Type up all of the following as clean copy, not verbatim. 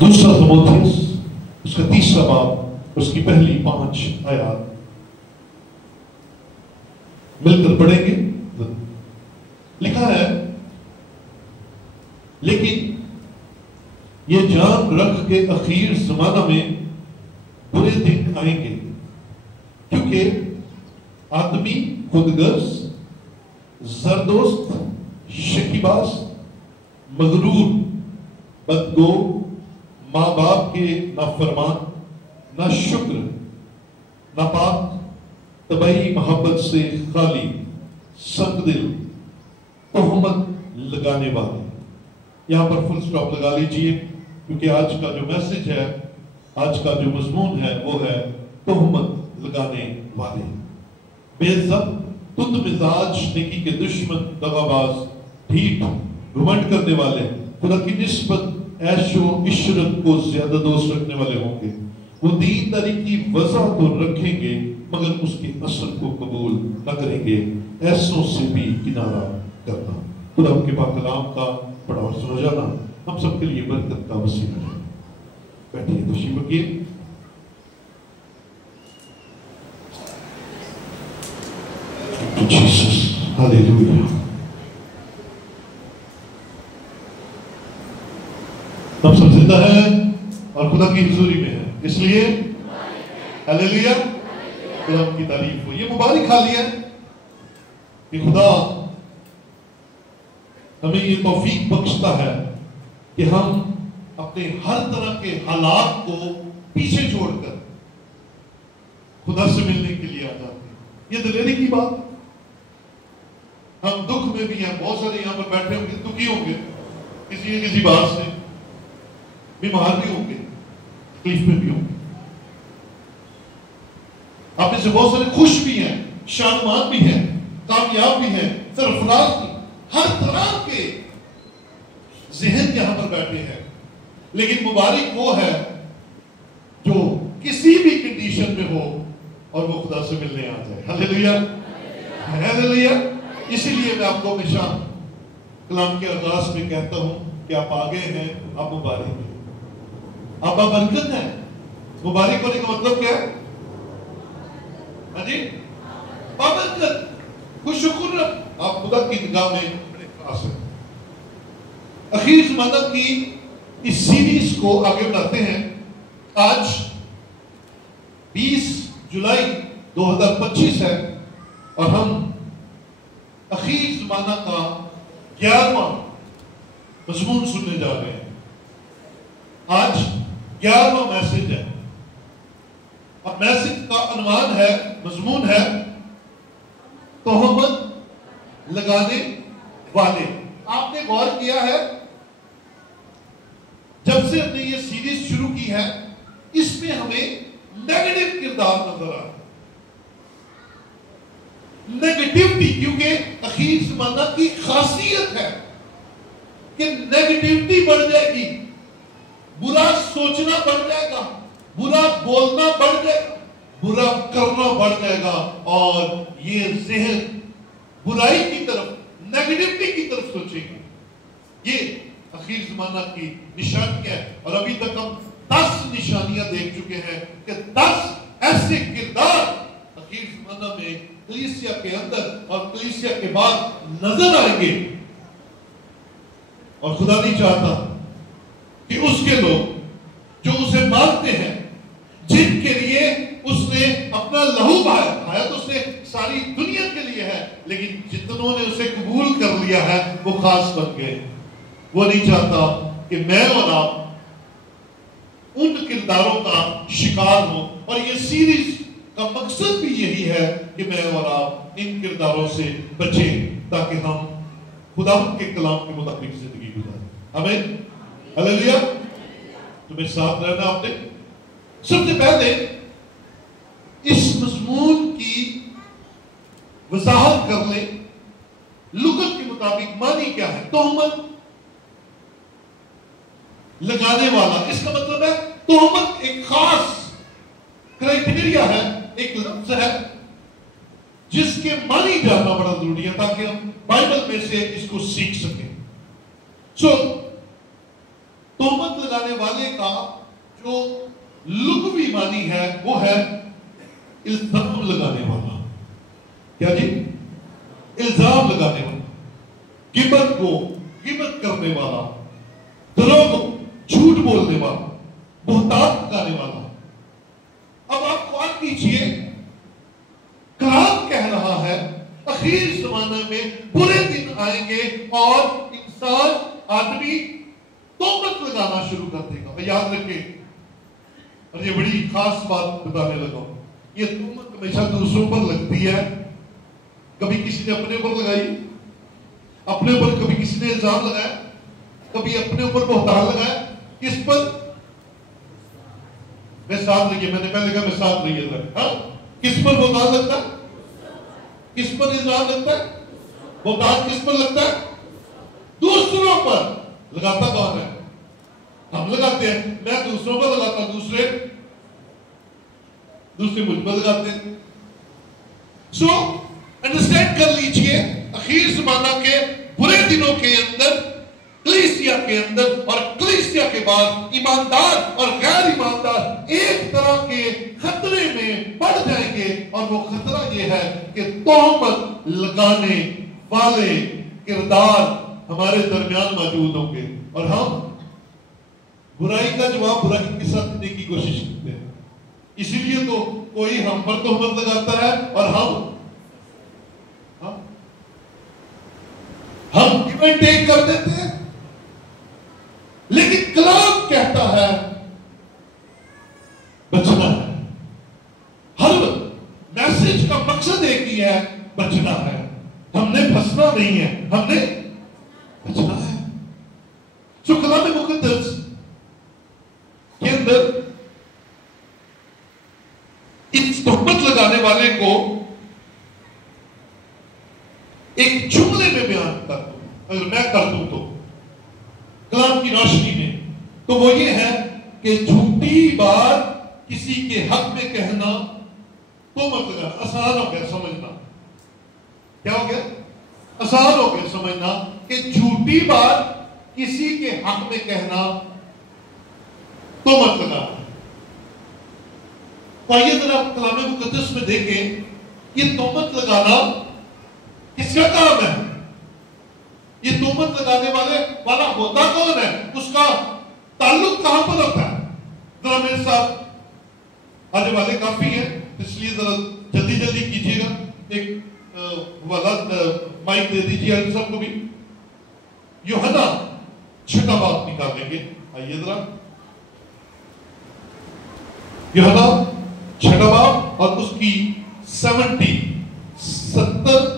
دوسرا تimotheus اس کا 3 باب اس کی پہلی 5 آیات مل کر پڑھیں گے. لکھا ہے لیکن یہ جان رکھ کے اخیر زمانہ میں برے دن آئیں گے کیونکہ آدمی خود غرض، زردوست، شکیباز، مغرور، بدگو، ماں باپ کے نافرمان، نہ شکر، ناپاک، طبعی محبت سے خالی، سنگ دل، تہمت لگانے والے. یہاں پر فل سٹاپ لگا لیجئے کیونکہ آج کا جو میسج ہے، آج کا جو مضمون ہے وہ ہے تہمت لگانے والے، بے ضبط، تند مزاج، نیکی کے دشمن، دغاباز، ڈھیٹ، گھمنڈ کرنے والے، خدا کی نسبت عیش و عشرت کو زیادہ دوست رکھنے والے ہوں گے. وہ دینداری کی وضع تو رکھیں گے مگر اس کے اصل کو قبول نہ کریں گے. ایسوں سے بھی کنارہ کرنا. خدا ان کے پاک کلام کا پڑھا اور سنا جانا ہم سب کے لیے برکت کا وسیلہ ہے. بیٹھیے تشریف رکھیے. Jesus hallelujah. ہم سب زندہ ہیں اور خدا کی حضوری میں ہیں، اس لیے ہالیلویا خدا کی تعریف ہو. یہ مبارک حال ہے کہ خدا ہمیں یہ توفیق بخشتا ہے کہ ہم اپنے ہر طرح کے حالات کو پیچھے چھوڑ کر خدا سے ملنے کے لیے آ جاتے ہیں. یہ دلیری کی بات. ہم دکھ میں بھی ہیں، بہت سارے یہاں پر بیٹھے ہوں گے دکھی ہوں گے کسی نہ کسی بات سے، بیمار بھی ہوں گے، تکلیف میں بھی ہوں گے. آپ میں سے بہت سارے خوش بھی ہیں، شادمان بھی ہیں، کامیاب بھی ہیں، سرفراز بھی، ہر طرح کے ذہن یہاں پر بیٹھے ہیں. لیکن مبارک وہ ہے جو کسی بھی کنڈیشن میں ہو اور وہ خدا سے ملنے آ جائے. ہاللیلویا ہاللیلویا. اسی لیے میں آپ کو ہمیشہ کلام کے آغاز میں کہتا ہوں کہ آپ آگے ہیں، آپ مبارک ہیں، آپ برکت ہیں. مبارک ہونے کا مطلب کیا ہے؟ ہاں جی، بابرکت، خوش شکر، آپ خدا کی نگاہ میں بڑے خاص ہیں. اخیر زمانہ کی اس سیریز کو آگے بڑھاتے ہیں. آج 20 جولائی 2025 ہے اور ہم اخیر زمانہ کا 11واں مضمون سننے جا رہے ہیں. آج 11واں میسج ہے اور میسج کا عنوان ہے، مضمون ہے تہمت لگانے والے. آپ نے غور کیا ہے جب سے ہم نے یہ سیریز شروع کی ہے اس میں ہمیں نیگیٹو کردار نظر آ رہا ہے. نیگیٹیوٹی، کیونکہ اخیر زمانہ کی خاصیت ہے کہ نیگیٹیوٹی بڑھ جائے گی، برا سوچنا بڑھ جائے گا، برا بولنا بڑھ جائے گا، برا کرنا بڑھ جائے گا اور یہ ذہن برائی کی طرف، نیگیٹیوٹی کی طرف سوچے گی. یہ اخیر زمانہ کی نشانی ہے اور ابھی تک ہم 10 نشانیاں دیکھ چکے ہیں کہ 10 ایسے کردار اخیر زمانہ میں کلیسیا کے اندر اور کلیسیا کے بعد نظر آئیں گے. اور خدا نہیں چاہتا کہ اس کے لوگ جو اسے مانتے ہیں، جن کے لیے اس نے اپنا لہو بہایا تو اس نے ساری دنیا کے لیے ہے، لیکن جتنوں نے اسے قبول کر لیا ہے وہ خاص بن گئے. وہ نہیں چاہتا کہ میں اور آپ ان کرداروں کا شکار ہوں. اور یہ سیریز کا مقصد بھی یہی ہے کہ میں اور آپ ان کرداروں سے بچیں تاکہ ہم خدا کے کلام کے مطابق زندگی گزاریں. آمین ہاللیلویا. تمہیں ساتھ رہنا. آپ نے سب سے پہلے اس مضمون کی وضاحت کر لیں. لغت کے مطابق معنی کیا ہے؟ تہمت لگانے والا. اس کا مطلب ہے تہمت ایک خاص کرائٹیریا ہے، ایک لفظ ہے جس کے معنی جاننا بڑا ضروری ہے تاکہ ہم بائبل میں سے اس کو سیکھ سکیں. تہمت لگانے والے کا جو لغوی معنی ہے وہ ہے الزام لگانے والا. کیا جی؟ الزام لگانے والا، غیبت کو غیبت کرنے والا، دروغ جھوٹ بولنے والا، بہتان لگانے والا. اب آپ غور کیجئے، کلام کہہ رہا ہے اخیر زمانے میں برے دن آئیں گے اور انسان آدمی تہمت لگانا شروع کر دے گا. یاد رکھیں، اور یہ بڑی خاص بات بتانے لگا ہوں، یہ تہمت ہمیشہ دوسروں پر لگتی ہے. کبھی کسی نے اپنے اوپر لگائی، اپنے اوپر کبھی کسی نے الزام لگایا، کبھی اپنے اوپر بہتان لگایا. کس پر؟ میں ساتھ رہیے، میں نے پہلے کہا میں ساتھ رہیے ذرا. ہاں، کس پر بہتان لگتا ہے؟ کس پر الزام لگتا ہے؟ بہتان کس پر لگتا ہے؟ دوسروں پر. لگاتا کون ہے؟ ہم لگاتے ہیں. میں دوسروں پر لگاتا ہوں، دوسرے مجھ پر لگاتے ہیں. سو انڈرسٹینڈ کر لیجئے، اخیر زمانہ کے برے دنوں کے اندر کلیسیا کے اندر اور کلیسیا کے بعد ایماندار اور غیر ایماندار ایک طرح کے خطرے میں پڑ جائیں گے. اور وہ خطرہ یہ ہے کہ تہمت لگانے والے کردار ہمارے درمیان موجود ہوں گے، اور ہم برائی کا جواب برائی کے ساتھ دینے کی کوشش کرتے ہیں. اسی لیے تو کوئی ہم پر تہمت لگاتا ہے اور ہم ایونٹ ٹیک کر دیتے ہیں. لیکن کلام کہتا ہے بچنا ہے. ہر میسج کا مقصد ایک ہی ہے، بچنا ہے. ہم نے پھنسنا نہیں ہے، ہم نے بچنا ہے. سو کلام مقدس کے اندر اس تہمت لگانے والے کو ایک جملے میں بیان کر دوں، اگر میں کر دوں تو کلام کی روشنی میں، تو وہ یہ ہے کہ جھوٹی بات کسی کے حق میں کہنا تہمت لگانا. آسان ہو گیا سمجھنا. کیا ہو گیا؟ آسان ہو گیا سمجھنا کہ جھوٹی بات کسی کے حق میں کہنا تہمت لگانا. تو آئیے ذرا کلام مقدس میں دیکھیں یہ تہمت لگانا کس کا کام ہے. یہ تہمت لگانے والا ہوتا کون ہے؟ اس کا تعلق کہاں پر ہوتا ہے؟ ذرا میرے ساتھ آنے والے کافی ہیں، اس لیے ذرا جلدی کیجیے گا. ایک مائک دے دیجیے سب کو بھی. یوحنا 6 باب نکالیں گے. آئیے ذرا یوحنا 6 باب اور اس کی 70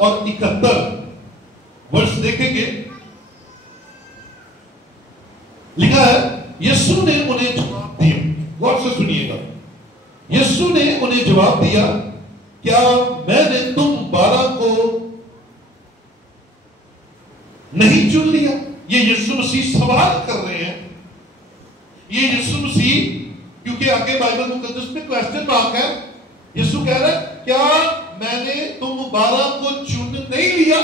اور 71 ورس دیکھیں گے. لکھا ہے یسوع نے انہیں جواب دیا. غور سے سنیے گا. یسوع نے انہیں جواب دیا، کیا میں نے تم 12 کو نہیں چن لیا؟ یہ یسوع مسیح سوال کر رہے ہیں. یہ یسوع مسیح، کیونکہ آگے بائبل مقدس میں کوسچن مارک ہے. یسوع کہہ رہا ہے کیا میں نے تم 12 کو چن نہیں لیا؟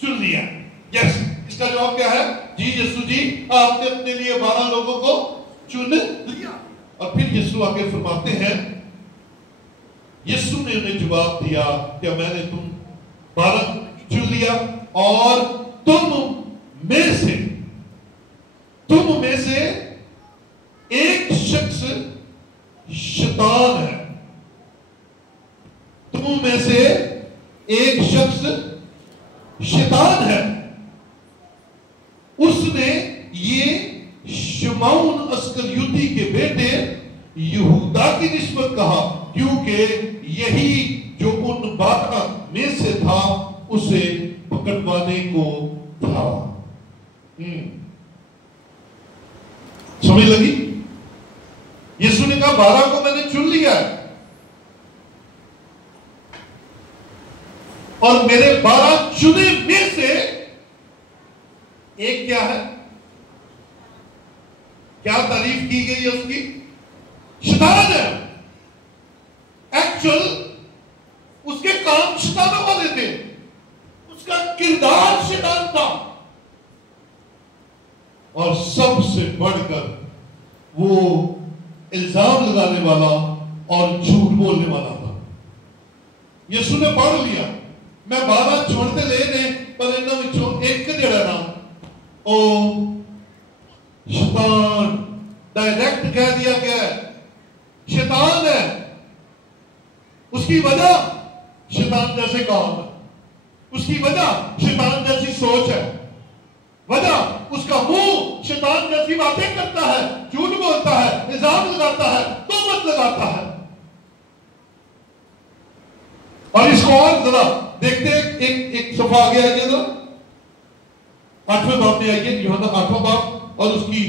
چن لیا. یس. اس کا جواب کیا ہے؟ جی یسوع جی، آپ نے اپنے لیے 12 لوگوں کو چن لیا. اور پھر یسوع آگے فرماتے ہیں، یسوع نے انہیں جواب دیا، کیا میں نے تم 12 کو چن لیا؟ اور تم میں سے ایک شخص شیطان ہے. تم میں سے ایک شخص شیطان ہے. اس نے یہ شمعون اسکریوتی کے بیٹے یہودا کی نسبت کہا، کیونکہ یہی جو ان 12 میں سے تھا اسے پکڑوانے کو تھا. سمجھ لگی؟ یسوع نے کہا 12 کو میں نے چن لیا ہے، اور میرے 12 چنے میں سے ایک کیا ہے؟ کیا تعریف کی گئی ہے اس کی؟ شیطان ہے. ایکچوئل اس کے کام شیطانوں والے تھے، اس کا کردار شیطان تھا. اور سب سے بڑھ کر وہ الزام لگانے والا اور جھوٹ بولنے والا تھا. یسو نے پڑھ لیا میں 12 چھوڑتے لے نے پر انہاں وچوں ایک جڑا نا او شیطان ڈائریکٹ کہہ دیا گیا ہے شیطان ہے. اس کی وجہ شیطان جیسے کام ہے, اس کی وجہ شیطان جیسی سوچ ہے, وجہ اس کا منہ شیطان جیسی باتیں کرتا ہے, جھوٹ بولتا ہے, الزام لگاتا ہے, تہمت لگاتا ہے. اور اس کو اور ذرا دیکھتے ہیں, ایک صفحہ آگے آئیے ذرا 8ویں باب میں آئیے, یوحنا 8واں باب اور اس کی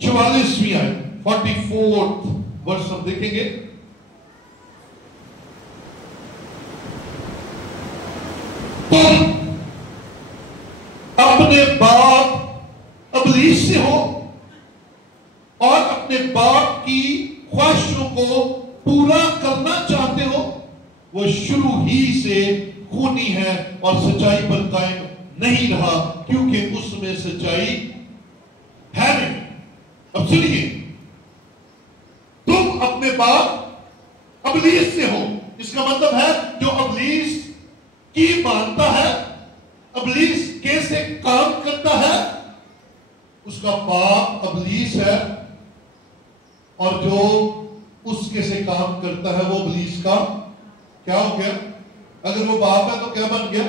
44ویں آیت 44th ورس ہم دیکھیں گے. تم اپنے باپ ابلیس سے ہو اور اپنے باپ کی خواہشوں کو پورا کرنا چاہتے ہو. وہ شروع ہی سے خونی ہے اور سچائی پر قائم نہیں رہا کیونکہ اس میں سچائی ہے نہیں. اب سنیے, تم اپنے باپ ابلیس سے ہو, اس کا مطلب ہے جو ابلیس کی مانتا ہے, ابلیس کیسے کام کرتا ہے, اس کا باپ ابلیس ہے, اور جو اس کے سے کام کرتا ہے وہ ابلیس کا کیا ہو گیا؟ اگر وہ باپ ہے تو کیا بن گیا؟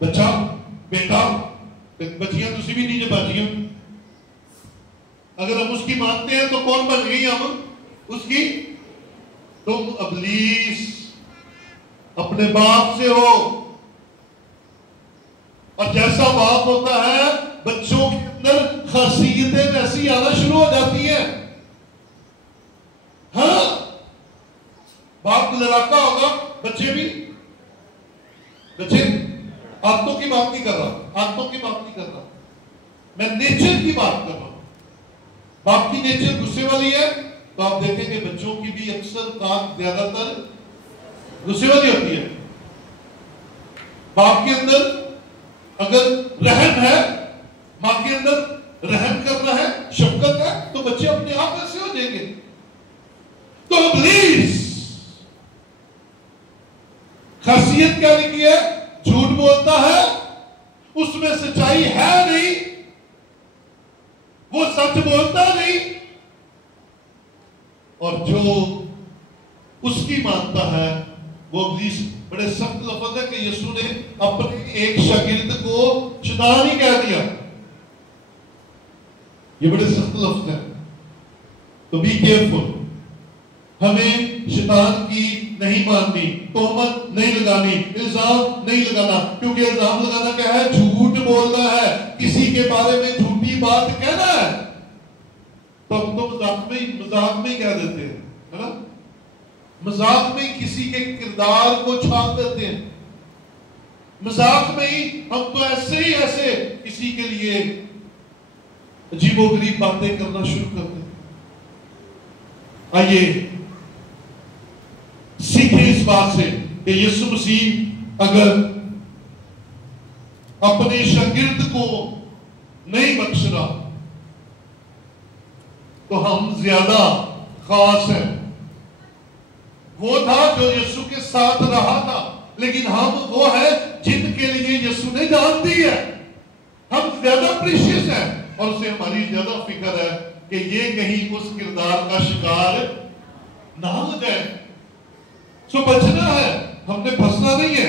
بچہ, بیٹا. بچیاں تسی بھی نہیں بچیاں, اگر ہم اس کی مانتے ہیں تو کون بن گئی ہم اس کی؟ تم ابلیس اپنے باپ سے ہو, اور جیسا باپ ہوتا ہے بچوں کے اندر خاصیتیں ویسی آنا شروع ہو جاتی ہیں. ہاں باپ لڑاکا ہوگا, بچے بھی, بچے عادتوں کی بات نہیں کر رہا, عادتوں کی بات نہیں کر رہا, میں نیچر کی بات کر رہا ہوں. باپ کی نیچر غصے والی ہے تو آپ دیکھیں کہ بچوں کی بھی اکثر کام زیادہ تر غصے والی ہوتی ہے. باپ کے اندر اگر رحم ہے, ماں کے اندر رحم کرنا ہے, شفقت ہے, تو بچے اپنے آپ ایسے ہو جائیں گے. تو ابلیس خاصیت کیا لکھی ہے؟ جھوٹ بولتا ہے, اس میں سچائی ہے نہیں, وہ سچ بولتا نہیں, اور جو اس کی مانتا ہے وہ ابلیس. بڑے سخت لفظ ہے کہ یسوع نے اپنے ایک شاگرد کو شیطان ہی کہہ دیا, یہ بڑے سخت لفظ ہے. تو بی کیئرفل, ہمیں شیطان کی نہیں ماننی, تہمت نہیں لگانی, الزام نہیں لگانا, کیونکہ الزام لگانا کیا ہے؟ جھوٹ بولنا ہے, کسی کے بارے میں جھوٹی بات کہنا ہے. تو ہم تو مذاق میں ہی کہہ دیتے ہیں, ہے نا, مذاق میں کسی کے کردار کو چھان دیتے ہیں, مذاق میں ہی ہم تو ایسے کسی کے لیے عجیب و غریب باتیں کرنا شروع کرتے ہیں. آئیے سیکھیں اس بات سے کہ یسوع مسیح اگر اپنے شاگرد کو نہیں بخش رہا تو ہم زیادہ خاص ہیں. وہ تھا جو یسوع کے ساتھ رہا تھا, لیکن ہم وہ ہیں جن کے لیے یسوع نے جان دی ہے. ہم زیادہ پریشیس ہیں اور اسے ہماری زیادہ فکر ہے کہ یہ کہیں اس کردار کا شکار نہ ہو جائے. سو بچنا ہے, ہم نے پھنسنا نہیں ہے.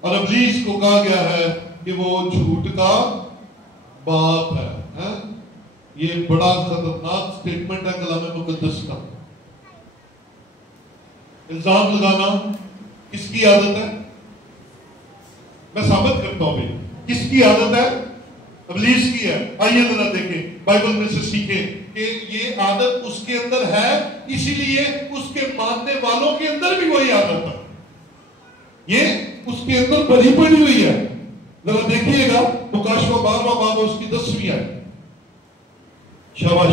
اور ابلیس کو کہا گیا ہے کہ وہ جھوٹ کا باپ ہے. یہ بڑا خطرناک سٹیٹمنٹ ہے کلام مقدس کا. الزام لگانا کس کی عادت ہے؟ میں ثابت کرتا ہوں بھائی, کس کی عادت ہے؟ ابلیس کی ہے. آئیے ذرا دیکھیں, بائبل میں سے سیکھیں کہ یہ عادت اس کے اندر ہے, اسی لیے اس کے ماننے والوں کے اندر بھی وہی عادت ہے. یہ اس کے اندر بھری پڑی ہوئی ہے. ذرا دیکھیے گا مکاشفہ 12واں باب اس کی 10ویں آیت. شاباش.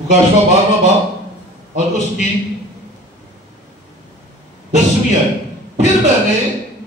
مکاشفہ 12واں باب اور اس کی 10ویں آیت. پھر میں نے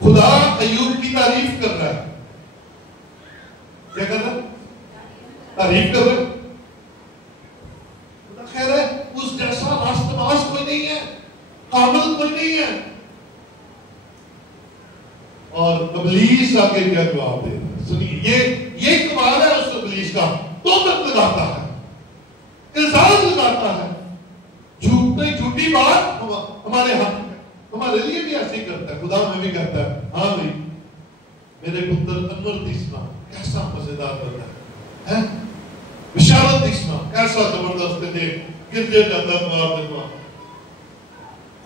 خدا ایوب کی تعریف کر رہا ہے. کیا کر رہا ہے؟ تعریف کر رہا ہے. خدا کہہ رہا ہے اس جیسا راست باز کوئی نہیں ہے، کامل کوئی نہیں ہے. اور ابلیس آگے کیا جواب دے رہا ہے؟ سنیے، یہ کمال ہے اس ابلیس کا. تہمت لگاتا ہے، الزام لگاتا ہے، جھوٹی بات ہمارے حق میں. ہمارے لیے بھی ایسے ہی کرتا ہے. خدا میں بھی کرتا ہے. ہاں بھائی میرے پتر انور تیسنا کیسا مزیدار بنتا ہے، بشارت تیسنا کیسا زبردست ہے، دیکھ گرجے جاتا ہے مار دیتا.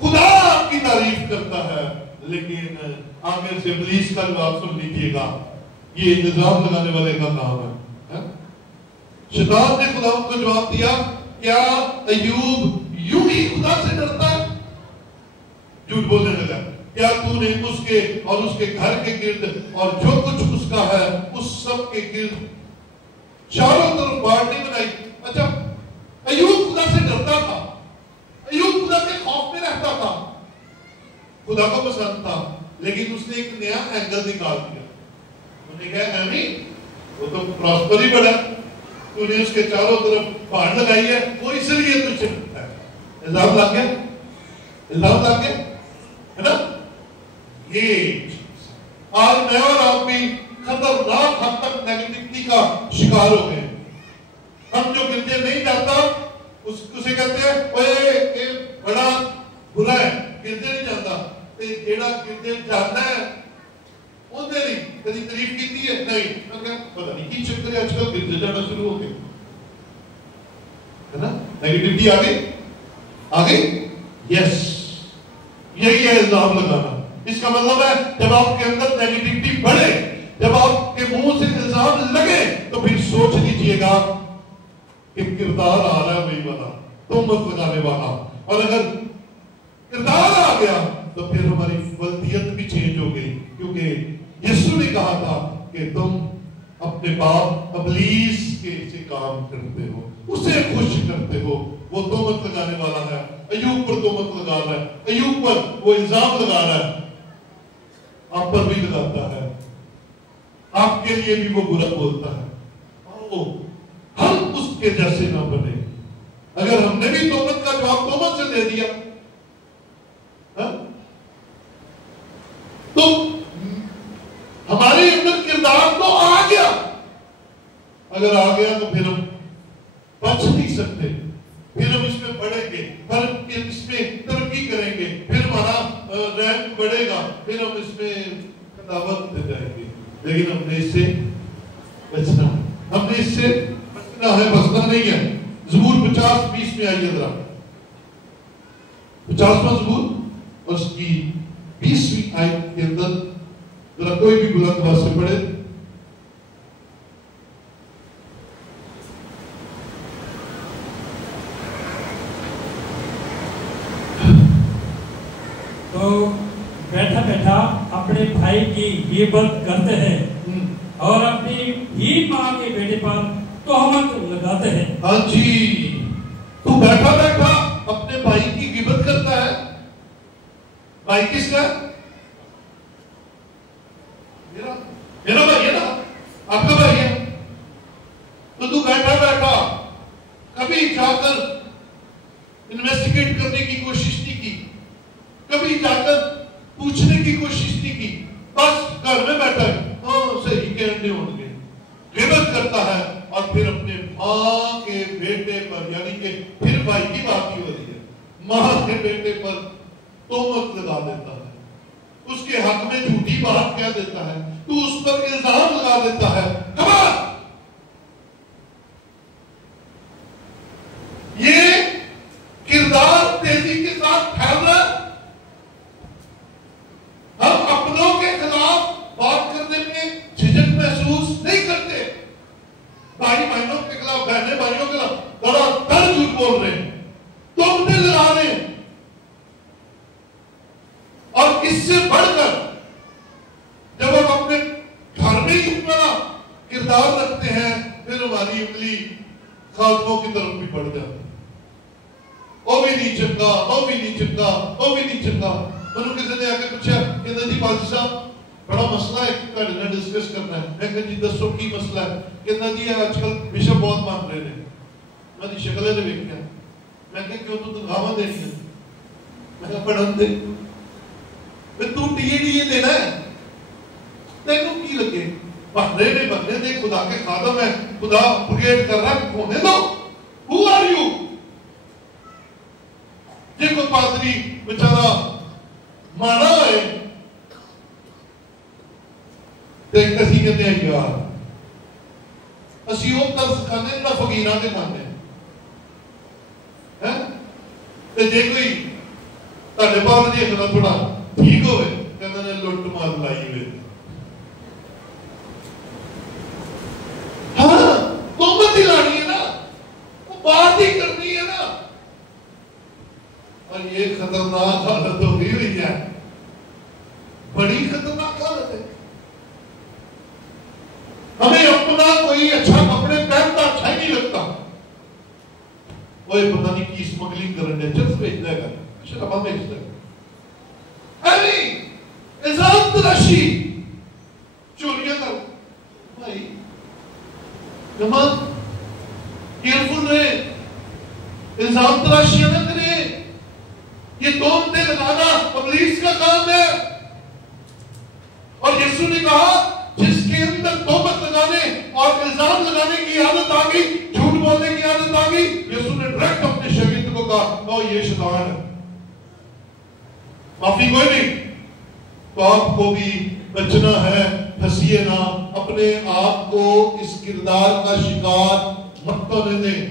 خدا آپ کی تعریف کرتا ہے، لیکن آگے سے ابلیس کا جواب سن لیجیے گا. یہ الزام لگانے والے کا کام ہے. شیطان نے خدا کو جواب دیا، کیا ایوب یوں ہی خدا سے ڈرتا ہے؟ جھوٹ بولنے لگا. کیا تو نے اس کے اور اس کے گھر کے گرد اور جو کچھ اس کا ہے اس سب کے گرد چاروں طرف باڑی بنائی؟ اچھا، ایوب خدا سے ڈرتا تھا، ایوب خدا کے خوف میں رہتا تھا، خدا کو پسند تھا، لیکن اس نے ایک نیا اینگل نکال دیا. انہوں نے کہا ایمی وہ تو پراسپر ہی بڑا، تو نے اس کے چاروں طرف باڑ لگائی ہے، وہ اس لیے تجھ سے ڈرتا ہے. الزام لگ گیا، الزام لگ گیا ہے نا. یہ آج میں اور آپ بھی خطرناک حد تک نیگیٹیوٹی کا شکار ہو گئے. ہم جو گرجے نہیں جاتا اسے کہتے ہیں اوے بڑا برا ہے، گرجے نہیں جاتا. جیڑا گرجے جانا ہے انہیں نہیں کبھی تعریف کی ہے نہیں. پتہ نہیں کی چکر ہے، آج کل گرجے جانا شروع ہو گئے ہے نا. نیگیٹیوٹی آ گئی، آ گئی. یس، یہی ہے الزام لگانا. اس کا مطلب ہے جب آپ کے اندر نیگیٹیوٹی بڑھے، جب آپ کے منہ سے الزام لگے تو پھر سوچ لیجئے گا کہ کردار آ رہا ہے وہی والا، تہمت لگانے والا. اور اگر کردار آ گیا تو پھر ہماری فلدیت بھی چینج ہو گئی، کیونکہ یسوع نے کہا تھا کہ تم اپنے باپ ابلیس کے سے کام کرتے ہو، اسے خوش کرتے ہو. وہ تہمت لگانے والا ہے، ایوب پر تہمت لگا رہا ہے، ایوب پر وہ الزام لگا رہا ہے، آپ پر بھی لگاتا ہے، آپ کے لیے بھی وہ برا بولتا ہے. ہم اس کے جیسے نہ بنے. اگر ہم نے بھی تہمت کا جواب تہمت سے دے دیا تو ہمارے اندر کردار تو آ گیا. اگر آ گیا تو پھر ہم بچ نہیں سکتے، پھر ہم اس میں بڑھیں گے، پھر اس میں ترقی کریں گے، پھر ہمارا رینک بڑھے گا، پھر ہم اس میں دعوت دے جائیں گے. لیکن ہم نے اس سے بچنا ہے، ہم نے اس سے بچنا ہے، بچنا نہیں ہے. زبور 50:20 میں آئیے ذرا. 50واں زبور اور اس کی 20ویں آیت کے اندر ذرا کوئی بھی بلند آواز سے پڑھے. تو بیٹھا بیٹھا اپنے بھائی کی غیبت کرتے ہیں اور اپنی ہی ماں کے بیٹے پر تہمت لگاتے ہیں. ہاں جی، تو بیٹھا بیٹھا اپنے بھائی کی غیبت کرتا ہے. بھائی کس کا؟ میرا بھائی ہے نا، آپ کا بھائی ہے. تو بیٹھا بیٹھا کبھی جا کر انویسٹیگیٹ کرنے کی کوشش نہیں کی، کبھی جا کر پوچھنے کی کوشش نہیں کی. بس گھر میں بیٹھا ہے، ہاں صحیح کہنے ہوں گے، غیبت کرتا ہے. اور پھر اپنے ماں کے بیٹے پر، یعنی کہ پھر بھائی کی بات ہی ہو رہی ہے، ماں کے بیٹے پر تہمت لگا دیتا ہے، اس کے حق میں جھوٹی بات کہہ دیتا ہے، تو اس پر الزام لگا دیتا ہے. خبر یہ کردار تیزی کے ساتھ پھیل رہا ہے. ہم اپنوں کے خلاف بات کرنے میں جھجک محسوس نہیں کرتے. بھائی بہنوں کے خلاف، بہنیں بھائیوں کے خلاف بڑا در جھوٹ بول رہے ہیں، تہمتیں لگا رہے ہیں. اور اس سے بڑھ کر جب ہم اپنے گھر میں ہی اتنا کردار رکھتے ہیں، پھر ہماری انگلی خاتموں کی طرف بھی بڑھ جاتی ہے. وہ بھی نہیں چنگا، وہ بھی نہیں چنگا، وہ بھی نہیں چنگا. انہوں کسی نے آکے پوچھا کہ جی پادری صاحب بڑا مسئلہ ہے کہ ڈسکس کرنا ہے. میں کہا جی دسو کی مسئلہ ہے. کہنا جی آج کل بشپ بہت مان رہے ہیں. میں نے شکلیں نے دیکھا. میں کہا کیوں تو تنخواہ دینی ہے. میں کہا پڑھن دے. میں تو ٹی دینا ہے. تینوں کی لگے بہنے نے بہنے دے خدا کے خادم ہے, خدا پرگیٹ کر رہا ہے, ہونے دو. Who are you? جی کوئی پادری بچارہ مانا ہے دیکھ کسی کہتے ہیں یار اسی وہ طرز کھانے جڑا فقیراں دے کھانے ہیں. تے جے کوئی تہاڈے پاس دی اکھنا تھوڑا ٹھیک ہوئے کہندے نے لٹ مار لائی ہوئے. ہاں توبت ہی لانی ہے نا, وہ بات ہی کرنی ہے نا. اور یہ خطرناک حالت ہوئی ہوئی ہے, بڑی خطرناک حالت ہے. ہمیں اپنا کوئی اچھا کپڑے پہنتا اچھا ہی نہیں لگتا. وہ پتہ نہیں کی اسمگلنگ کرنے چرس بھیج دے گا, شرابہ بھیج دے گا, ارے ازام تراشی چوریاں کر. بھائی جماعت کیئرفل رہے, الزام تراشیاں نہ کرے. یہ تومتے لگانا ابلیس کا کام ہے. اور یسوع نے کہا جس کے اندر توبت لگانے اور الزام لگانے کی عادت آ گئی, جھوٹ بولنے کی عادت آ گئی, یسوع نے ڈائریکٹ اپنے شاگرد کو کہا او یہ شیطان ہے, معافی کوئی نہیں. تو آپ کو بھی بچنا ہے, پھنسیے نہ, اپنے آپ کو اس کردار کا شکار مت ہونے دیں.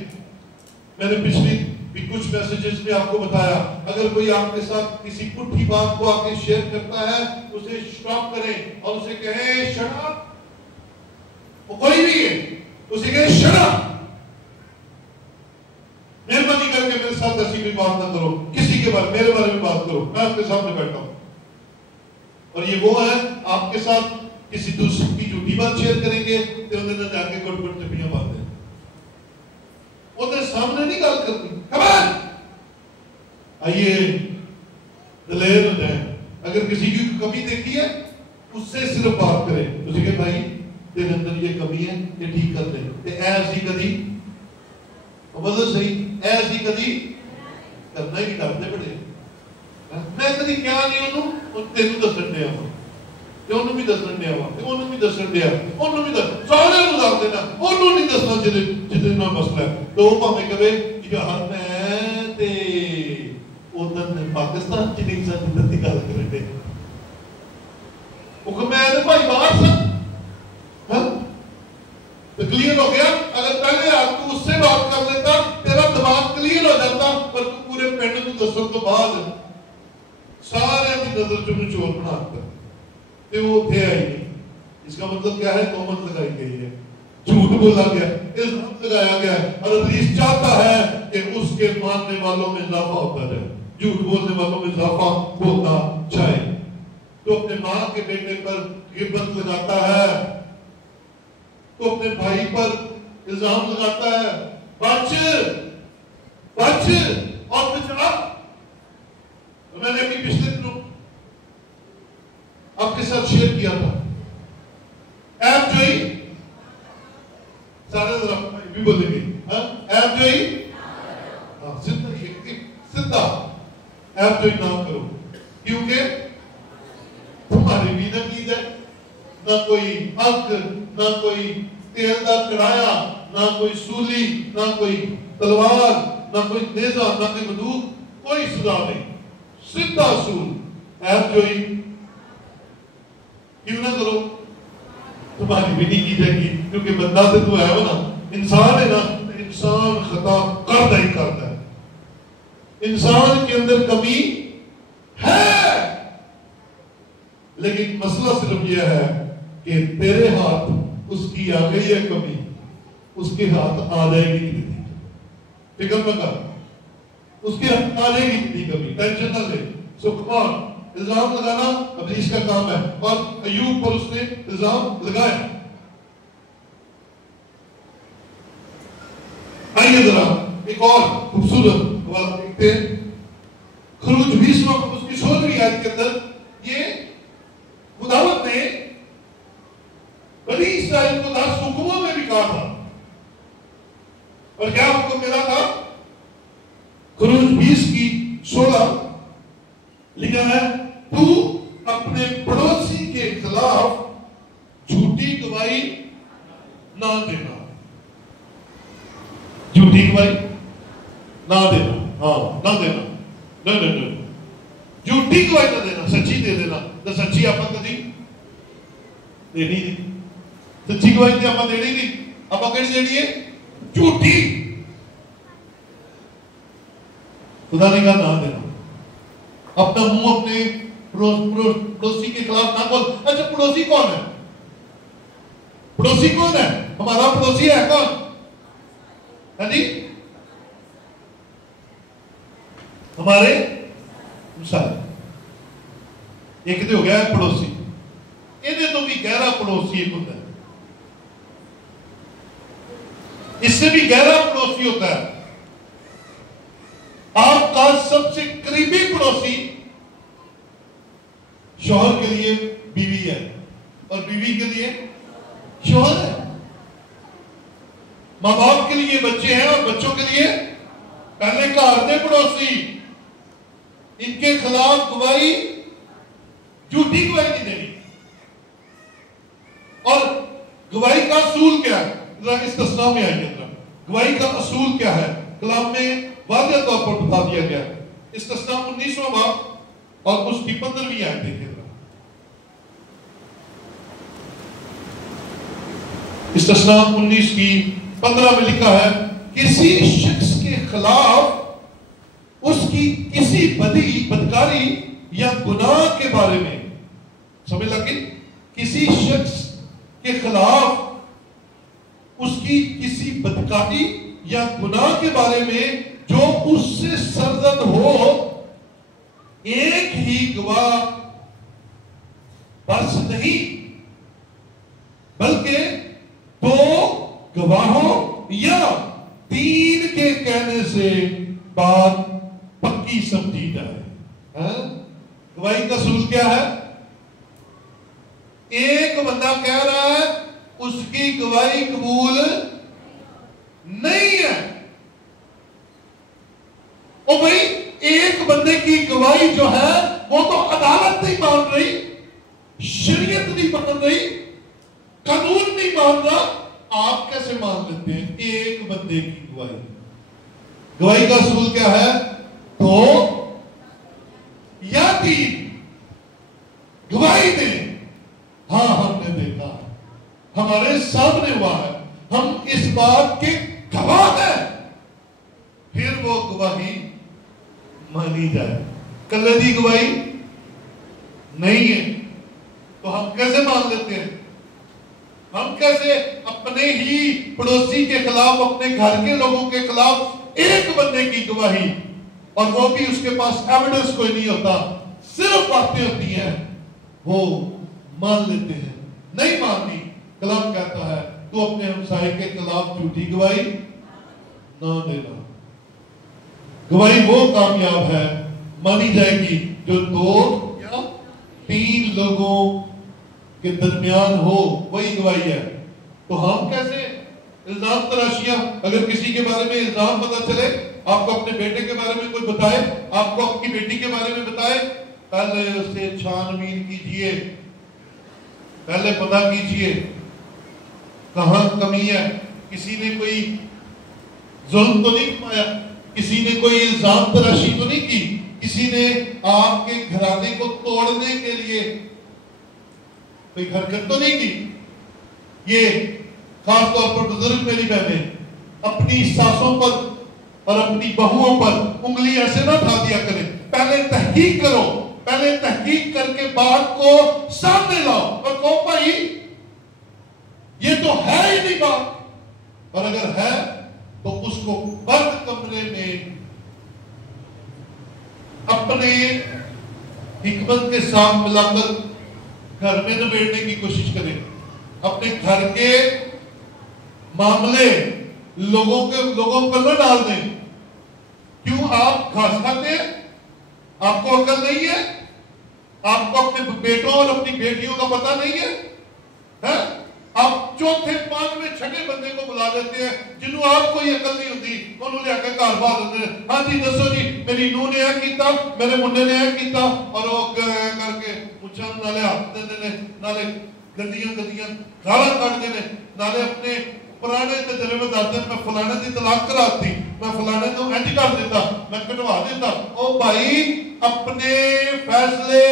میں نے پچھلی بھی کچھ میسیجز میں آپ کو بتایا, اگر کوئی آپ کے ساتھ کسی پٹھی بات کو آ کے شیئر کرتا ہے اسے سٹاپ کریں اور اسے کہیں شٹ اپ. وہ کوئی بھی ہے, اسے کہیں شٹ اپ, مہربانی کر کے میرے ساتھ ایسی کوئی بات نہ کرو, کسی کے بارے میرے بارے میں بات کرو, میں آپ کے سامنے بیٹھا ہوں. اور یہ وہ ہے آپ کے ساتھ کسی دوسرے کی جھوٹی بات شیئر کریں گے تو انہوں نے جا کے گٹ گٹ ٹپیاں باتیں انہیں سامنے نہیں گل کرنی. کمان آئیے دلیر ہو جائیں. اگر کسی کی کمی دیکھی ہے اس سے صرف بات کریں, اسی کہ بھائی تیرے اندر یہ کمی ہے, یہ ٹھیک کر دیں. ایسی کدی بدل صحیح, ایسی کدی کرنا ہی ڈرتے بڑے. میں کدی کیا نہیں انہوں تینوں دسن دیا ہوں, انہوں بھی دسن دیا ہوں, انہوں بھی دسن دیا, انہوں بھی دسن سارے نو دس دینا, انہوں نہیں دسنا جتنا مسئلہ ہے. تو وہ پاہمیں کہے کہ ہر میں تے ادھر پاکستان کی نہیں ساتھ ادھر دی گل کریں دے. وہ کہ میں نے بھائی باہر سا تو کلیئر ہو گیا. اگر پہلے آپ کو اس سے بات کر لیتا تیرا دماغ کلیئر ہو جاتا, پر تو پورے پینڈ کو دسن تو بعد سارے کی نظر جو چور بناتا تو وہ تھے آئی نہیں. اس کا مطلب کیا ہے؟ تہمت لگائی گئی ہے, جھوٹ بولا گیا, الزام لگایا گیا ہے. اور ابلیس چاہتا ہے کہ اس کے ماننے والوں میں اضافہ ہوتا جائے, جھوٹ بولنے والوں میں اضافہ ہوتا جائے. تو اپنے ماں کے بیٹے پر غیبت لگاتا ہے, تو اپنے بھائی پر الزام لگاتا ہے, بچ بچ اور بچڑا. میں نے ابھی پچھلے دنوں آپ کے ساتھ شیئر کیا تھا ایپ جوئی, سارے ذرا بھی بولیں گے ایپ جوئی, سدھا ایپ جوئی نہ کرو, کیونکہ تمہاری بھی نہ کی جائے, نہ کوئی اگ, نہ کوئی تیل دا کڑایا, نہ کوئی سولی, نہ کوئی تلوار, نہ کوئی نیزہ, نہ کوئی بندوق, کوئی سزا نہیں, سدھا اصول. ایپ جوئی کیوں نہ کرو, تمہاری بھی نہیں کی جائے گی, کیونکہ بندہ سے تو ہے وہ نا, انسان ہے نا, انسان خطا کرتا ہی کرتا ہے. انسان کے اندر کمی ہے, لیکن مسئلہ صرف یہ ہے کہ تیرے ہاتھ اس کی آ گئی ہے کمی, اس کے ہاتھ آ جائے گی کتنی, فکر میں کر, اس کے ہاتھ آ جائے گی کتنی کمی, ٹینشن نہ لے. سو کمان الزام لگانا ابلیس کا کام ہے, اور ایوب پر اس نے الزام لگایا. آئیے ذرا ایک اور خوبصورت حوالہ دیکھتے ہیں. خروج 20 اس کی 16ویں آیت کے اندر بنی اسرائیل کو 10 حکموں میں بھی کہا تھا. اور کیا حکم ملا تھا؟ خروج 20:16 لکھا ہے تو اپنے پڑوسی کے خلاف جھوٹی گواہی نہ دینا. جھوٹی گواہی نہ دینا. ہاں نہ دینا. نہیں جھوٹی گواہی نہ دینا, سچی دے دینا. تو سچی آپ کدی دینی نہیں. سچی گواہی تے آپ دینی نہیں. آپ کہڑی دینی ہے؟ جھوٹی. خدا نے کہا نہ دینا. اپنا منہ اپنے پڑوسی کے خلاف نہ کھول. اچھا پڑوسی کون ہے؟ پڑوسی کون ہے؟ ہمارا پڑوسی ہے کون؟ ہاں جی ہمارے مثال ایک تو ہو گیا ہے پڑوسی. یہ تو بھی گہرا پڑوسی ایک ہوتا ہے. اس سے بھی گہرا پڑوسی ہوتا ہے. آپ کا سب سے قریبی پڑوسی شوہر کے لیے بیوی ہے اور بیوی کے لیے شوہر ہے. ماں باپ کے لیے بچے ہیں اور بچوں کے لیے پہلے گھر دے پڑوسی. ان کے خلاف گواہی جھوٹی گواہی نہیں دینی. اور گواہی کا اصول کیا ہے؟ استثناء میں آئیں گے. گواہی کا اصول کیا ہے؟ کلام میں واضح طور پر بتا دیا گیا. استثناء 19واں باب اور اس کی 15ویں آیت دیکھیں. استثناء 19:15 میں لکھا ہے کسی شخص کے خلاف اس کی کسی بدکاری یا گناہ کے بارے میں. سمجھ لگی؟ کسی شخص کے خلاف اس کی کسی بدکاری یا گناہ کے بارے میں جو اس سے سرزد ہو ایک ہی گواہ بس نہیں بلکہ 2 گواہوں یا 3 کے کہنے سے بات پکی سمجھی جائے. گواہی کا اصول کیا ہے؟ ایک بندہ کہہ رہا ہے اس کی گواہی قبول نہیں ہے. او بھائی ایک بندے کی گواہی جو ہے وہ تو عدالت نہیں مان رہی, شریعت نہیں مان رہی, قانون نہیں مان رہا. آپ کیسے مان لیتے ہیں ایک بندے کی گواہی؟ گواہی کا اصول کیا ہے؟ 2 یا 3 گواہی دیں. ہاں ہم نے دیکھا, ہمارے سامنے ہوا ہے, ہم اس بات کے گواہ ہیں, پھر وہ گواہی مانی جائے. کلے دی گواہی نہیں ہے تو ہم کیسے مان لیتے ہیں؟ ہم کیسے اپنے ہی پڑوسی کے خلاف, اپنے گھر کے لوگوں کے خلاف ایک بندے کی گواہی, اور وہ بھی اس کے پاس ایویڈنس کوئی نہیں ہوتا, صرف باتیں ہوتی ہیں, وہ مان لیتے ہیں؟ نہیں ماننی. کلام کہتا ہے تو اپنے ہمسائے کے خلاف جھوٹی گواہی نہ دینا. گواہی وہ کامیاب ہے, مانی جائے گی جو 2 یا 3 لوگوں کے درمیان ہو, وہی گواہی ہے. تو ہم کیسے الزام تراشیاں؟ اگر کسی کے بارے میں الزام پتہ چلے, آپ کو اپنے بیٹے کے بارے میں کوئی بتائے, آپ کو اپنی بیٹی کے بارے میں بتائے, پہلے اسے چھان بین کیجئے, پہلے پتہ کیجئے کہاں کمی ہے. کسی نے کوئی ظلم تو نہیں پایا, کسی نے کوئی الزام تراشی تو نہیں کی, کسی نے آپ کے گھرانے کو توڑنے کے لیے کوئی حرکت تو نہیں کی. یہ خاص طور پر بزرگ میری بہنیں اپنی ساسوں پر اور اپنی بہوؤں پر انگلی ایسے نہ اٹھا دیا کریں. پہلے تحقیق کرو, پہلے تحقیق کر کے بات کو سامنے لاؤ اور کہو بھائی یہ تو ہے ہی نہیں بات, اور اگر ہے تو اس کو بند کمرے میں اپنے حکمت کے ساتھ ملا کر گھر میں نبیڑنے کی کوشش کریں. اپنے گھر کے معاملے لوگوں پر نہ ڈال دیں. کیوں؟ آپ گھاس کھاتے ہیں, آپ کو عقل نہیں ہے, آپ کو اپنے بیٹوں اور اپنی بیٹیوں کا پتہ نہیں ہے, آپ چوتھے پانچویں چھٹے بندے کو بلا لیتے ہیں جنہوں آپ کو یہ عقل نہیں ہوتی, انہوں لے کے گھر باہر دیتے ہیں, ہاں جی دسو جی میری نوح نے یہ کیتا, میرے منڈے نے یہ کیتا, اور وہ کر کے مچھان نالے ہاتھ دیتے ہیں, نالے گندیاں گالاں کٹ دیتے ہیں, نالے اپنے پرانے تجربے دستے ہیں, میں فلانے دی طلاق کراتی, میں فلانے تو انج کر دیتا, میں کٹوا دیتا. او بھائی اپنے فیصلے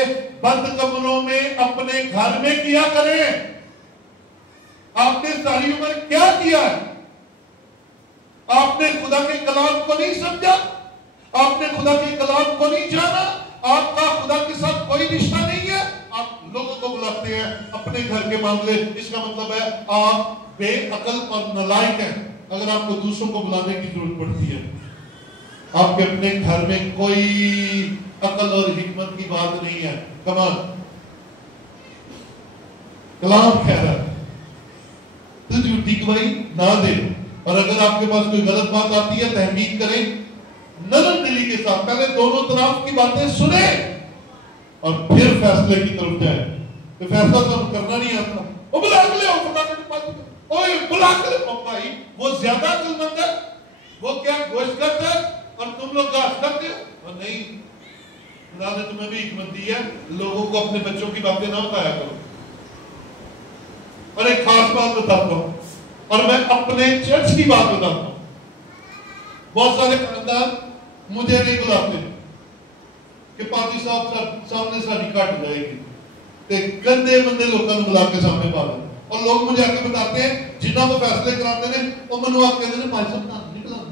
بند کمروں میں اپنے گھر میں کیا کریں. آپ نے ساری عمر کیا کیا ہے؟ آپ نے خدا کے کلام کو نہیں سمجھا, آپ نے خدا کے کلام کو نہیں جانا, آپ کا خدا کے ساتھ کوئی رشتہ نہیں ہے, آپ لوگوں کو بلاتے ہیں اپنے گھر کے معاملے. اس کا مطلب ہے آپ بے عقل اور نالائق ہیں اگر آپ کو دوسروں کو بلانے کی ضرورت پڑتی ہے. آپ کے اپنے گھر میں کوئی عقل اور حکمت کی بات نہیں ہے. کلام کہہ رہا ہے تو جھوٹی گواہی نہ دے, اور اگر آپ کے پاس کوئی غلط بات آتی ہے تحقیق کریں نرم دلی کے ساتھ, پہلے دونوں طرف کی باتیں سنیں اور پھر فیصلے کی طرف جائیں. کہ فیصلہ تو کرنا نہیں آتا, وہ بلا کے لے آؤ خدا کے پاس, اوے بلا کے لے آؤ. بھائی وہ زیادہ عقل مند ہے, وہ کیا گوشت کرتا ہے اور تم لوگ گاش کرتے ہو. اور نہیں, خدا نے تمہیں بھی حکمت دی ہے, لوگوں کو اپنے بچوں کی باتیں نہ بتایا کرو. اور ایک خاص بات بتاتا ہوں, اور میں اپنے چرچ کی بات بتاتا ہوں. بہت سارے خاندان مجھے نہیں بلاتے کہ پادری صاحب سامنے ساری کٹ جائے گی, گندے بندے لوگوں کو بلا کے سامنے پا دیں, اور لوگ مجھے آ کے بتاتے ہیں جنہوں کو فیصلے کراتے ہیں وہ منو آ کے کہتے ہیں بھائی صاحب نہیں بلانا,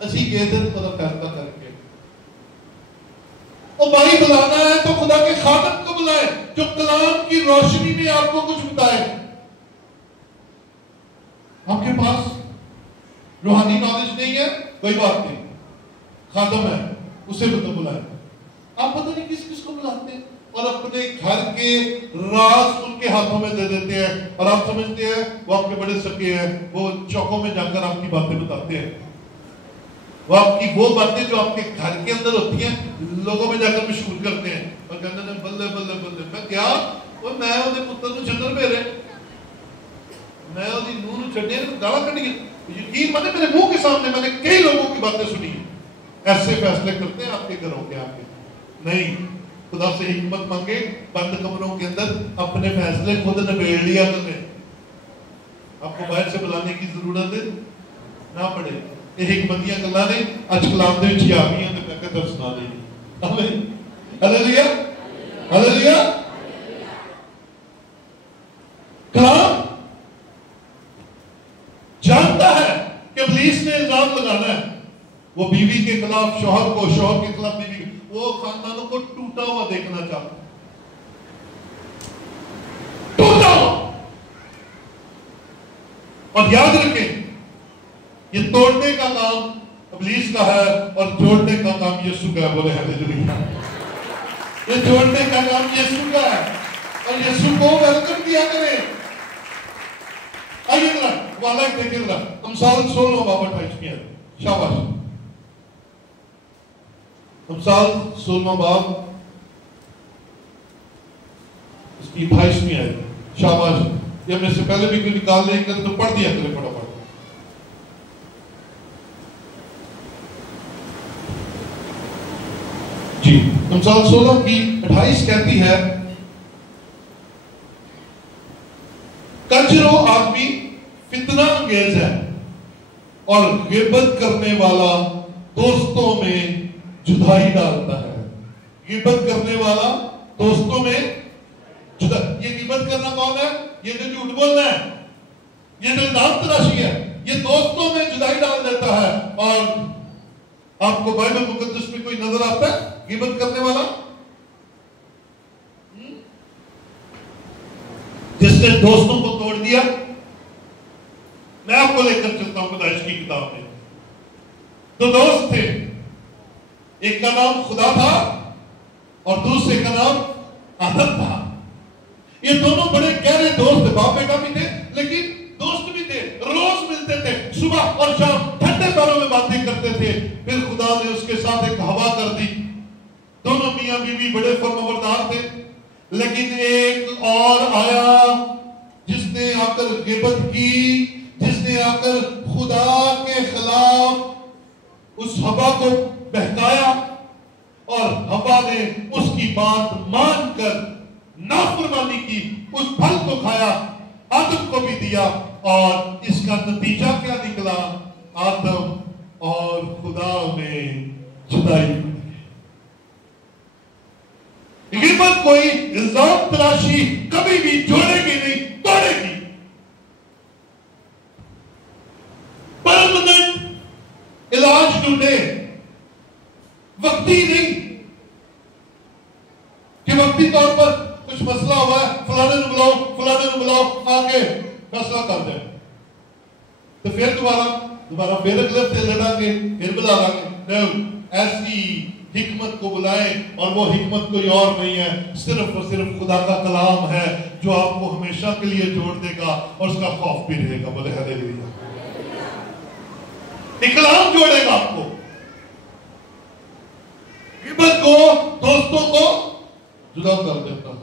اسی گئے تھے تو فیصلہ کر کے. وہ بھائی بلانا ہے تو خدا کے خادم کو بلائے جو کلام کی روشنی میں آپ کو کچھ بتائے. آپ کے پاس روحانی نالج نہیں ہے, کوئی بات نہیں, خادم ہے اسے تو بلائے. آپ پتہ نہیں کس کس کو بلاتے ہیں اور اپنے گھر کے راز ان کے ہاتھوں میں دے دیتے ہیں, اور آپ سمجھتے ہیں وہ آپ کے بڑے سکے ہیں, وہ چوکوں میں جا کر آپ کی باتیں بتاتے ہیں. وہ آپ کی وہ باتیں جو آپ کے گھر کے اندر ہوتی ہیں لوگوں میں جا کر مشہور کرتے ہیں, اور کہتے ہیں بلے بلے بلے. میں کیا میں وہ پتر کو چندر میرے, میں وہ نوح نو چھڈے گالاں کڈی. یقین مانے میرے منہ کے سامنے میں نے کئی لوگوں کی باتیں سنی ہیں. ایسے فیصلے کرتے ہیں آپ کے گھروں کے آگے. نہیں, خدا سے حکمت مانگے, بند کمروں کے اندر اپنے فیصلے خود نبیڑ لیا کریں. آپ کو باہر سے بلانے کی ضرورت نہ پڑے. یہ حکمتیاں گلاں نے اج کلام دے وچ آ گئیاں تے میں کہتا سنا دے. آمین, ہاللویا ہاللویا. کلام جانتا ہے کہ ابلیس نے الزام لگانا ہے, وہ بیوی کے خلاف شوہر کو, شوہر کے خلاف بیوی, وہ خاندانوں کو ٹوٹا ہوا دیکھنا چاہتا, ٹوٹا ہوا. اور یاد رکھیں یہ توڑنے کا کام ابلیس کا ہے اور جوڑنے کا کام یسوع کا ہے. بولے ہاللیلویا. یہ جوڑنے کا کام یسوع کا ہے اور یسوع کو ویلکم کیا کریں. آئیے ذرا والا ایک دیکھیں ذرا امثال 16 باب 28 میں ہے. شاباش. امثال 16 باب اس کی 28 میں ہے. شاباش. یہ میں سے پہلے بھی کوئی نکال لیں گے تو پڑھ دیا کرے پڑھا. جی, امثال 16 کی 28 کہتی ہے کجرو آدمی فتنہ انگیز ہے اور غیبت کرنے والا دوستوں میں جدائی ڈالتا ہے. غیبت کرنے والا دوستوں میں یہ غیبت کرنا کون ہے؟ یہ جو جھوٹ بولنا ہے, یہ جو الزام تراشی ہے, یہ دوستوں میں جدائی ڈال دیتا ہے. اور آپ کو بائبل مقدس میں کوئی نظر آتا ہے غیبت کرنے والا جس نے دوستوں کو توڑ دیا؟ میں آپ کو لے کر چلتا ہوں پیدائش کی کتاب میں. دو دوست تھے, ایک کا نام خدا تھا اور دوسرے کا نام آدم تھا. یہ دونوں بڑے گہرے دوست تھے, باپ بیٹا بھی تھے لیکن دوست بھی تھے. روز ملتے تھے, صبح اور شام ٹھنڈے دوروں میں باتیں کرتے تھے. پھر خدا نے اس کے ساتھ ایک ہوا کر دی. دونوں میاں بیوی بڑے فرمانبردار تھے, لیکن ایک اور آیا جس نے آپ کر غیبت کی، جس نے آ کر خدا کے خلاف اس حوا کو بہکایا اور حوا نے اس کی بات مان کر نافرمانی کی، اس پھل کو کھایا، آدم کو بھی دیا، اور اس کا نتیجہ کیا نکلا؟ آدم اور خدا میں جدائی ہوئی۔ غیبت کوئی الزام تراشی کبھی بھی جوڑے گی نہیں، توڑے گی۔ پرماننٹ علاج ڈھونڈے، وقتی نہیں کہ وقتی طور پر کچھ مسئلہ ہوا ہے، فلانے نو بلاؤ، فلانے نو بلاؤ، آگے فیصلہ کر دیں، تو پھر دوبارہ پھر اگلے ہفتے لڑا گے، پھر بلا گے۔ ایسی حکمت کو بلائیں، اور وہ حکمت کوئی اور نہیں ہے، صرف اور صرف خدا کا کلام ہے جو آپ کو ہمیشہ کے لیے جوڑ دے گا اور اس کا خوف بھی رہے گا۔ بولے ہاللیلویا۔ کلام جوڑے گا آپ کو۔ غیبت کو، دوستوں کو جدا کر دیتا ہے،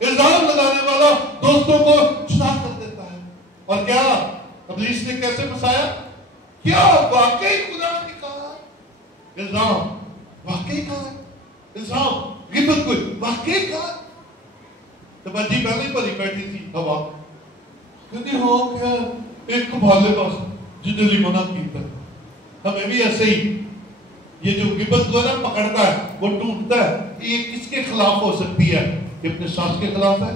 الزام لگانے والا دوستوں کو جدا کر دیتا ہے۔ اور کیا ابلیس نے کیسے پھنسایا؟ کیا واقعی خدا نے کہا؟ الزام واقعی کہا، الزام غیبت کو واقعی کہا۔ تو بچی پہلے ہی پری بیٹھی تھی ہوا، کہتی ہاں کیا ایک کو بھالے پاس جدلی منع کیتا۔ ہمیں بھی ایسے ہی یہ جو غیبت کو نا پکڑتا ہے وہ ٹوٹتا ہے۔ یہ کس کے خلاف ہو سکتی ہے؟ یہ اپنے ساس کے خلاف ہے،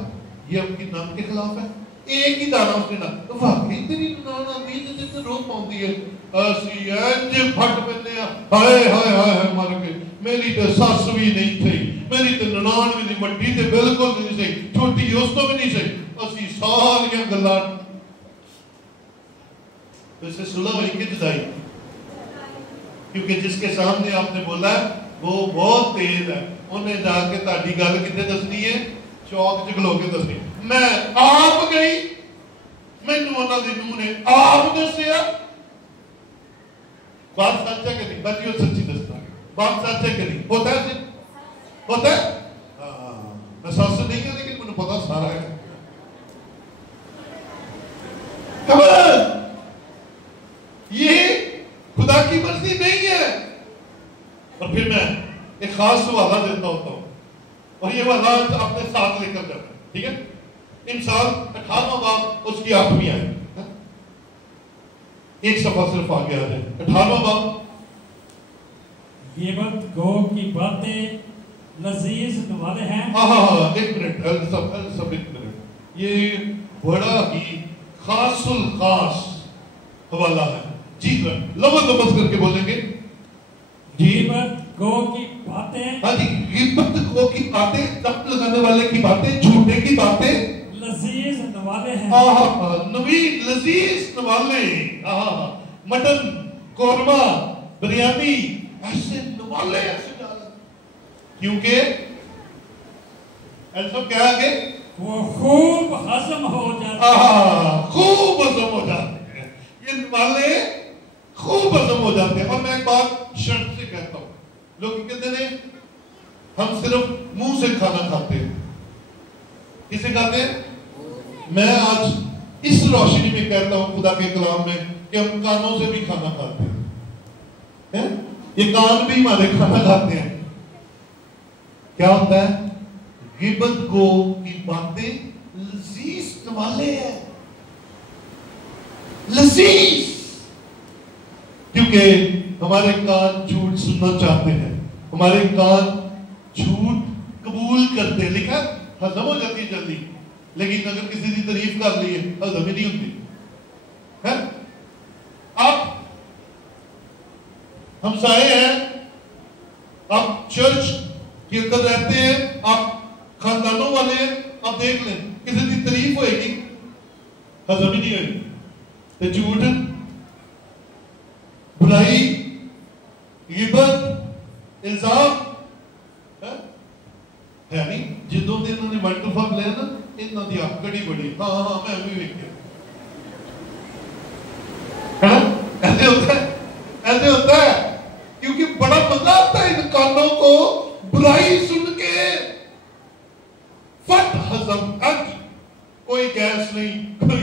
یہ اپنی نان کے خلاف ہے۔ ایک ہی دانا اس نے نا واقعی تیری نان آتی ہے جیسے رو پاؤں ہے، اسی انج پھٹ پہنے ہائے ہائے ہائے مر کے میری تے ساس بھی نہیں تھی، میری تے ننان بھی نہیں، مٹی تے بالکل بھی نہیں سی، چھوٹی اس تو بھی نہیں سی، اسی ساریاں گلاں اسے صلح ہوئی کہ جدائی؟ کیونکہ جس کے سامنے آپ نے بولا ہے وہ بہت تیز ہے، انہیں جا کے تاڑی گل کتنے دسنی ہے؟ چوک چکلو کے دسنی۔ میں آپ گئی، میں نونا دی نو نے آپ دسیا، بات سچ ہے کہ نہیں؟ بچی وہ سچی دستا ہے، بات سچ ہے کہ نہیں؟ ہوتا ہے جی؟ ہوتا ہے؟ میں ساتھ سے نہیں ہے لیکن مجھے پتا سارا ہے۔ خبر یہ خدا کی مرضی نہیں ہے۔ اور پھر میں ایک خاص حوالہ دیتا ہوتا ہوں، اور یہ حوالہ اپنے ساتھ لے کر جاتا ہے، ٹھیک ہے؟ انسان 18واں باب اس کی 8ویں آیت، ایک صفحہ صرف آگے آ جائے، 18واں باب۔ غیبت گو کی باتیں لذیذ والے ہیں۔ ایک منٹ سب ایک منٹ، یہ بڑا ہی خاص الخاص حوالہ ہے جی۔ لفظ لفظ کر کے بولیں گے، غیبت گو کی باتیں، ہاں جی، غیبت گو کی باتیں، تپ لگانے والے کی باتیں، جھوٹے کی باتیں لذیذ نوالے ہیں۔ نوید لذیذ نوالے، مٹن، قورمہ، بریانی، ایسے نوالے ایسے ڈالا، کیونکہ ایسا کیا آگے؟ وہ خوب ہضم ہو جاتے ہیں۔ خوب ہضم ہو جاتے ہیں، یہ نوالے خوب ہضم ہو جاتے ہیں۔ اور میں ایک بات شرط سے کہتا ہوں، لوگ کہتے ہیں ہم صرف منہ سے کھانا کھاتے ہیں، کسے کھاتے ہیں؟ میں آج اس روشنی میں کہتا ہوں خدا کے کلام میں کہ ہم کانوں سے بھی کھانا کھاتے ہیں، یہ کان بھی ہمارے کھانا کھاتے ہیں۔ کیا ہوتا ہے؟ غیبت گو کی باتیں لذیذ نوالے ہیں، لذیذ، کیونکہ ہمارے کان جھوٹ سننا چاہتے ہیں، ہمارے کان جھوٹ قبول کرتے ہیں۔ لکھا ہضم ہو جاتی ہے جلدی، لیکن اگر کسی کی تعریف کر لی ہے ہضم ہی نہیں ہوتی۔ آپ ہمسائے ہیں، آپ چرچ کے اندر رہتے ہیں، آپ خاندانوں والے ہیں، آپ دیکھ لیں کسی کی تعریف ہوئے گی ہضم ہی نہیں ہوئی۔ تو جھوٹ، برائی، غیبت، الزام ہے نہیں۔ جدوں دے انہوں نے ون ٹو فائیو لیا نا، انہوں دی آکڑی بڑی، ہاں میں بھی ویکھیا، ایسے ہوتا ہے، ایسے ہوتا ہے، کیونکہ بڑا مزہ آتا ہے ان کانوں کو برائی سن کے۔ فٹ ہضم، کوئی گیس نہیں، کوئی